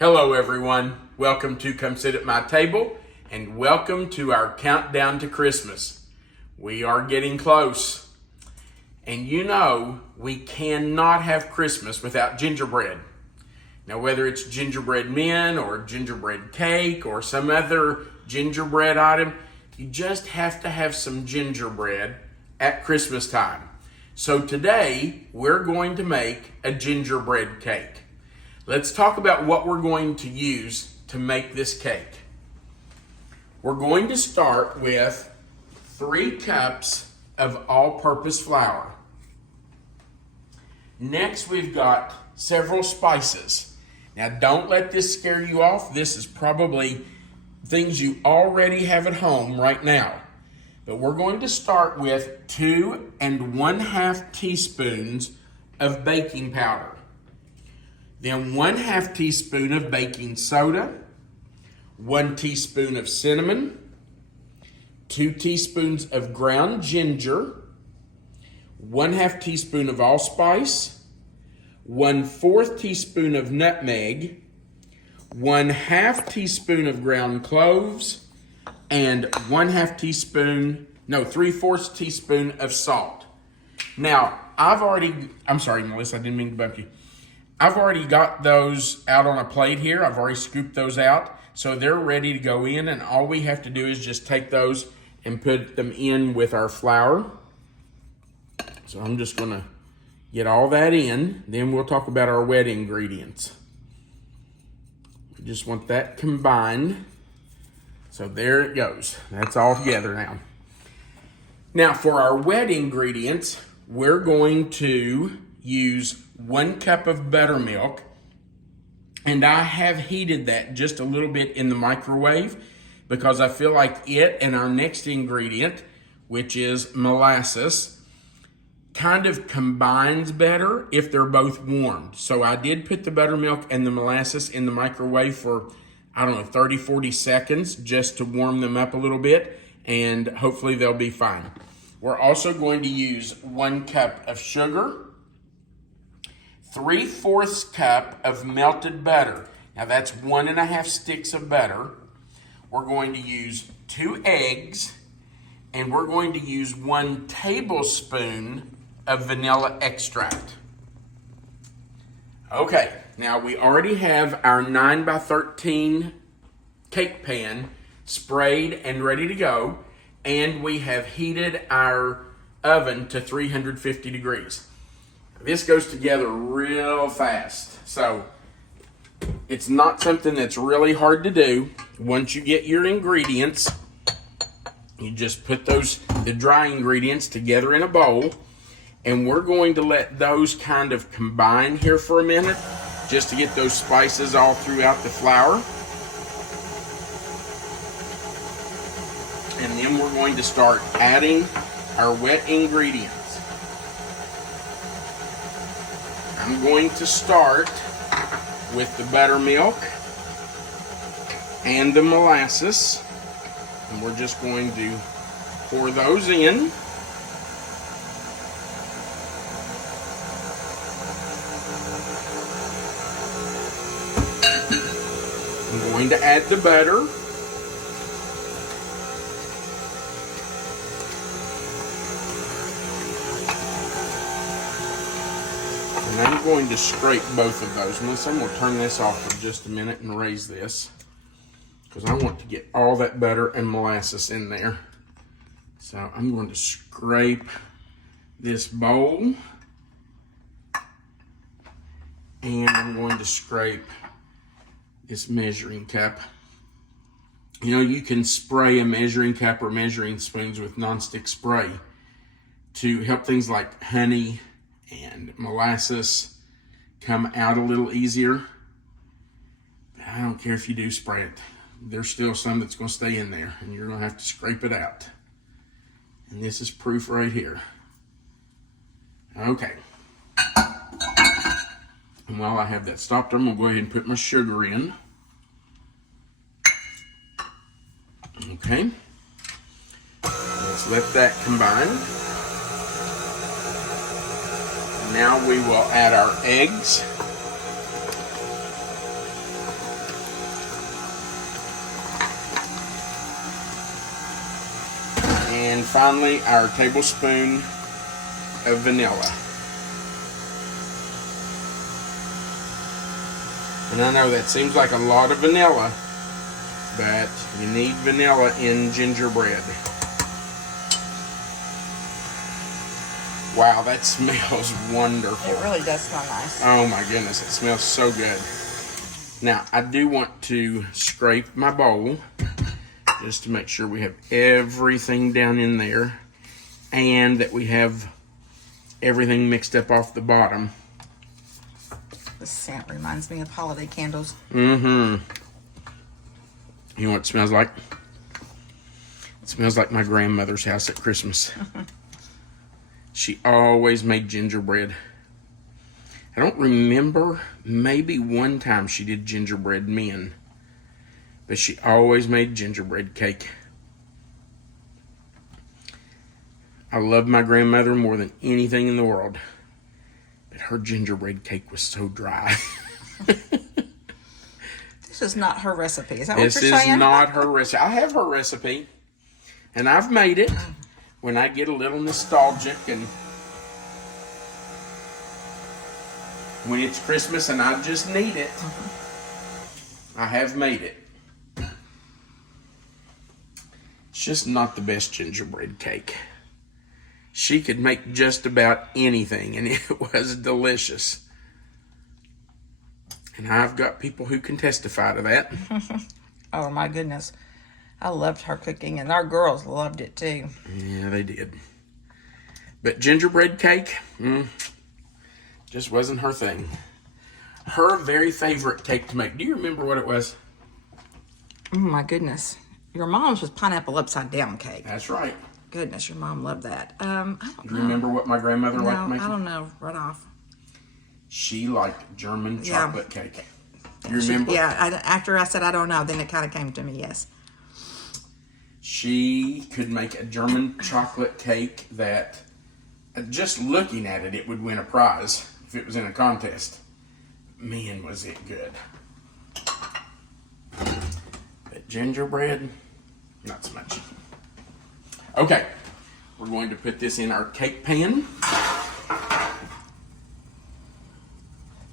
Hello everyone, welcome to Come Sit at My Table and welcome to our countdown to Christmas. We are getting close. And you know, we cannot have Christmas without gingerbread. Now whether it's gingerbread men or gingerbread cake or some other gingerbread item, you just have to have some gingerbread at Christmas time. So today, we're going to make a gingerbread cake. Let's talk about what we're going to use to make this cake. We're going to start with 3 cups of all-purpose flour. Next, we've got several spices. Now, don't let this scare you off. This is probably things you already have at home right now. But we're going to start with 2 1/2 teaspoons of baking powder. Then 1/2 teaspoon of baking soda, 1 teaspoon of cinnamon, 2 teaspoons of ground ginger, 1/2 teaspoon of allspice, 1/4 teaspoon of nutmeg, 1/2 teaspoon of ground cloves, and 3/4 teaspoon of salt. Now, I'm sorry, Melissa, I didn't mean to bump you. I've already got those out on a plate here. I've already scooped those out. So they're ready to go in, and all we have to do is just take those and put them in with our flour. So I'm just gonna get all that in. Then we'll talk about our wet ingredients. We just want that combined. So there it goes. That's all together now. Now for our wet ingredients, we're going to use 1 cup of buttermilk, and I have heated that just a little bit in the microwave because I feel like it and our next ingredient, which is molasses, kind of combines better if they're both warmed. So I did put the buttermilk and the molasses in the microwave for, 30, 40 seconds just to warm them up a little bit, and hopefully they'll be fine. We're also going to use 1 cup of sugar, 3/4 cup of melted butter. Now that's 1 1/2 sticks of butter. We're going to use 2 eggs, and we're going to use 1 tablespoon of vanilla extract. Okay, now we already have our 9 by 13 cake pan sprayed and ready to go, and we have heated our oven to 350 degrees. This goes together real fast, so it's not something that's really hard to do. Once you get your ingredients, you just put the dry ingredients together in a bowl, and we're going to let those kind of combine here for a minute, just to get those spices all throughout the flour. And then we're going to start adding our wet ingredients. I'm going to start with the buttermilk and the molasses, and we're just going to pour those in. I'm going to add the butter. And I'm going to scrape both of those. Melissa, I'm going to turn this off for just a minute and raise this, because I want to get all that butter and molasses in there. So I'm going to scrape this bowl, and I'm going to scrape this measuring cup. You know, you can spray a measuring cup or measuring spoons with nonstick spray to help things like honey and molasses come out a little easier. But I don't care if you do spray it. There's still some that's going to stay in there, and you're going to have to scrape it out. And this is proof right here. Okay. And while I have that stopped, I'm going to go ahead and put my sugar in. Okay. Let's let that combine. Now we will add our eggs. And finally, our tablespoon of vanilla. And I know that seems like a lot of vanilla, but you need vanilla in gingerbread. Wow, that smells wonderful. It really does smell nice. Oh my goodness, it smells so good. Now, I do want to scrape my bowl just to make sure we have everything down in there and that we have everything mixed up off the bottom. The scent reminds me of holiday candles. Mm-hmm. You know what it smells like? It smells like my grandmother's house at Christmas. She always made gingerbread. I don't remember, maybe one time she did gingerbread men, but she always made gingerbread cake. I love my grandmother more than anything in the world, but her gingerbread cake was so dry. This is not her recipe. Is that what you're saying? This is not her recipe. I have her recipe, and I've made it when I get a little nostalgic and when it's Christmas and I just need it. I have made it. It's just not the best gingerbread cake. She could make just about anything, and it was delicious. And I've got people who can testify to that. Oh my goodness. I loved her cooking, and our girls loved it too. Yeah, they did. But gingerbread cake, just wasn't her thing. Her very favorite cake to make. Do you remember what it was? Oh my goodness. Your mom's was pineapple upside down cake. That's right. Goodness, your mom loved that. I don't know. Do you remember what my grandmother liked making? I don't know. Right off. She liked German chocolate cake. You remember? After I said I don't know, then it kind of came to me, yes. She could make a German chocolate cake that, just looking at it, it would win a prize if it was in a contest. Man, was it good. But gingerbread, not so much. Okay, we're going to put this in our cake pan.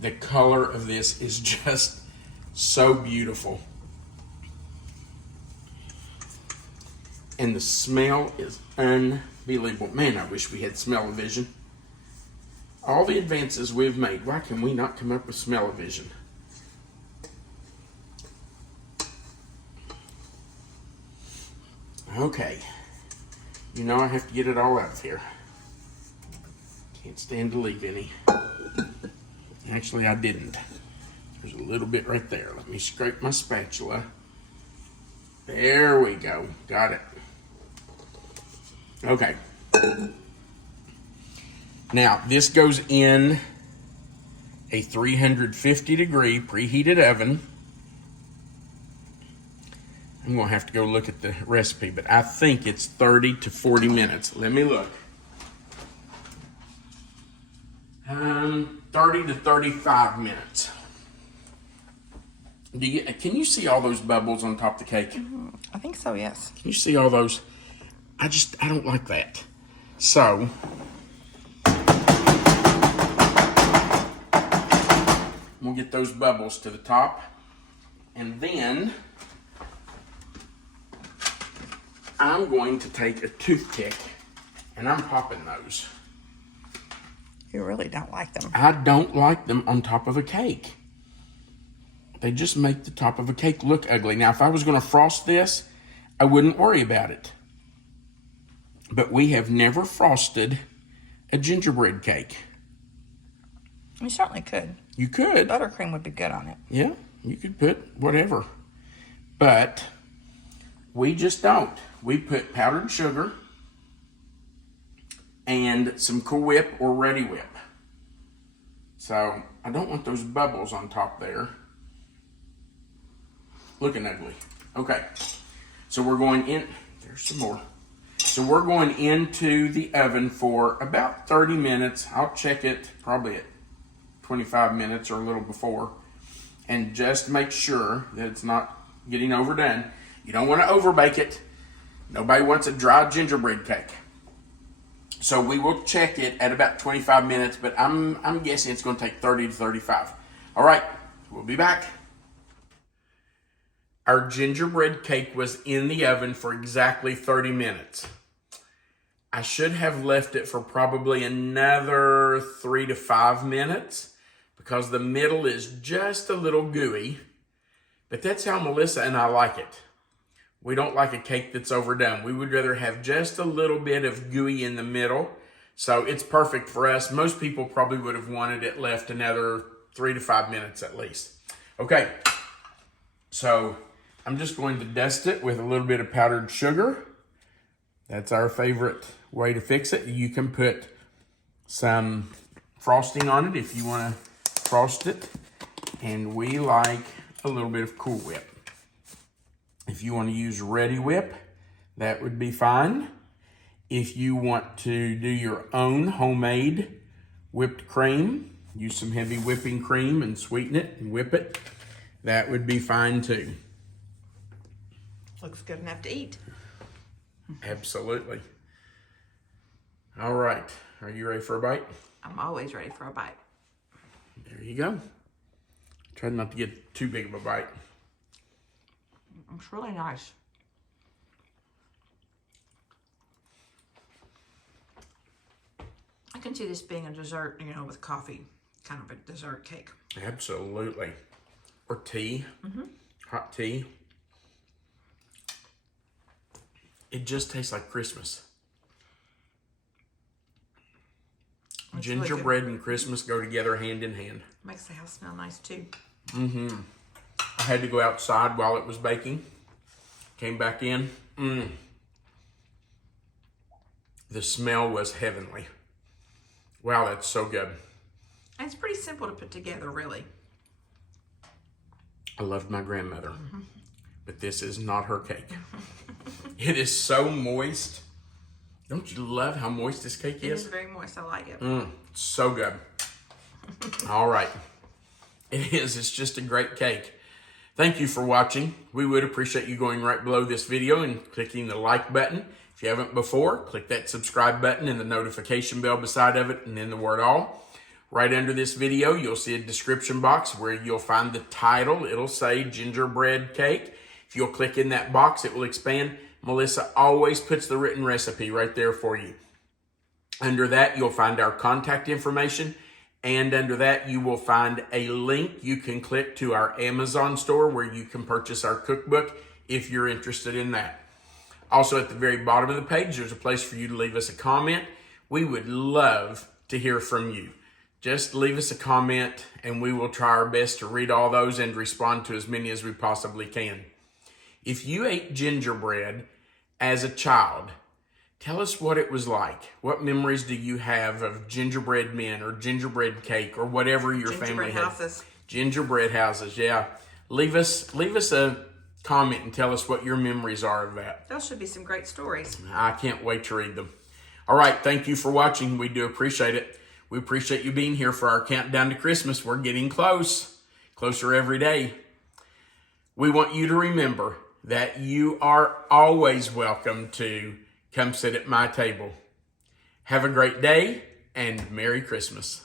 The color of this is just so beautiful. And the smell is unbelievable. Man, I wish we had smell-o-vision. All the advances we've made, why can we not come up with smell-o-vision? Okay. You know I have to get it all out of here. Can't stand to leave any. Actually, I didn't. There's a little bit right there. Let me scrape my spatula. There we go. Got it. Okay. Now, this goes in a 350 degree preheated oven. I'm going to have to go look at the recipe, but I think it's 30 to 40 minutes. Let me look. 30 to 35 minutes. Can you see all those bubbles on top of the cake? I think so, yes. Can you see all those? I don't like that. So, we'll get those bubbles to the top. And then, I'm going to take a toothpick and I'm popping those. You really don't like them. I don't like them on top of a cake. They just make the top of a cake look ugly. Now, if I was going to frost this, I wouldn't worry about it. But we have never frosted a gingerbread cake. You certainly could. You could. Buttercream would be good on it. Yeah, you could put whatever. But we just don't. We put powdered sugar and some Cool Whip or Ready Whip. So I don't want those bubbles on top there. Looking ugly. Okay, so we're going in. There's some more. So we're going into the oven for about 30 minutes. I'll check it probably at 25 minutes or a little before. And just make sure that it's not getting overdone. You don't want to overbake it. Nobody wants a dry gingerbread cake. So we will check it at about 25 minutes, but I'm guessing it's going to take 30 to 35. All right, we'll be back. Our gingerbread cake was in the oven for exactly 30 minutes. I should have left it for probably another 3 to 5 minutes because the middle is just a little gooey, but that's how Melissa and I like it. We don't like a cake that's overdone. We would rather have just a little bit of gooey in the middle. So it's perfect for us. Most people probably would have wanted it left another 3 to 5 minutes at least. Okay, so I'm just going to dust it with a little bit of powdered sugar. That's our favorite way to fix it. You can put some frosting on it if you want to frost it. And we like a little bit of Cool Whip. If you want to use Ready Whip, that would be fine. If you want to do your own homemade whipped cream, use some heavy whipping cream and sweeten it and whip it, that would be fine too. Looks good enough to eat. Absolutely. All right, are you ready for a bite? I'm always ready for a bite. There you go. Try not to get too big of a bite. It's really nice. I can see this being a dessert, you know, with coffee, kind of a dessert cake. Absolutely. Or tea, hot tea. It just tastes like Christmas. It's Gingerbread really and Christmas go together hand in hand. Makes the house smell nice too. I had to go outside while it was baking. Came back in. The smell was heavenly. Wow, that's so good. And it's pretty simple to put together, really. I loved my grandmother, but this is not her cake. It is so moist. Don't you love how moist this cake It is? is very moist. I like it. So good. All right. It is. It's just a great cake. Thank you for watching. We would appreciate you going right below this video and clicking the like button. If you haven't before, click that subscribe button and the notification bell beside of it and then the word all. Right under this video, you'll see a description box where you'll find the title. It'll say Gingerbread Cake. If you'll click in that box, it will expand. Melissa always puts the written recipe right there for you. Under that, you'll find our contact information. And under that, you will find a link you can click to our Amazon store where you can purchase our cookbook if you're interested in that. Also, at the very bottom of the page, there's a place for you to leave us a comment. We would love to hear from you. Just leave us a comment and we will try our best to read all those and respond to as many as we possibly can. If you ate gingerbread as a child, tell us what it was like. What memories do you have of gingerbread men or gingerbread cake or whatever your family had? Gingerbread houses. Gingerbread houses, yeah. Leave us a comment and tell us what your memories are of that. Those should be some great stories. I can't wait to read them. All right, thank you for watching. We do appreciate it. We appreciate you being here for our countdown to Christmas. We're getting closer every day. We want you to remember that you are always welcome to come sit at my table. Have a great day and Merry Christmas.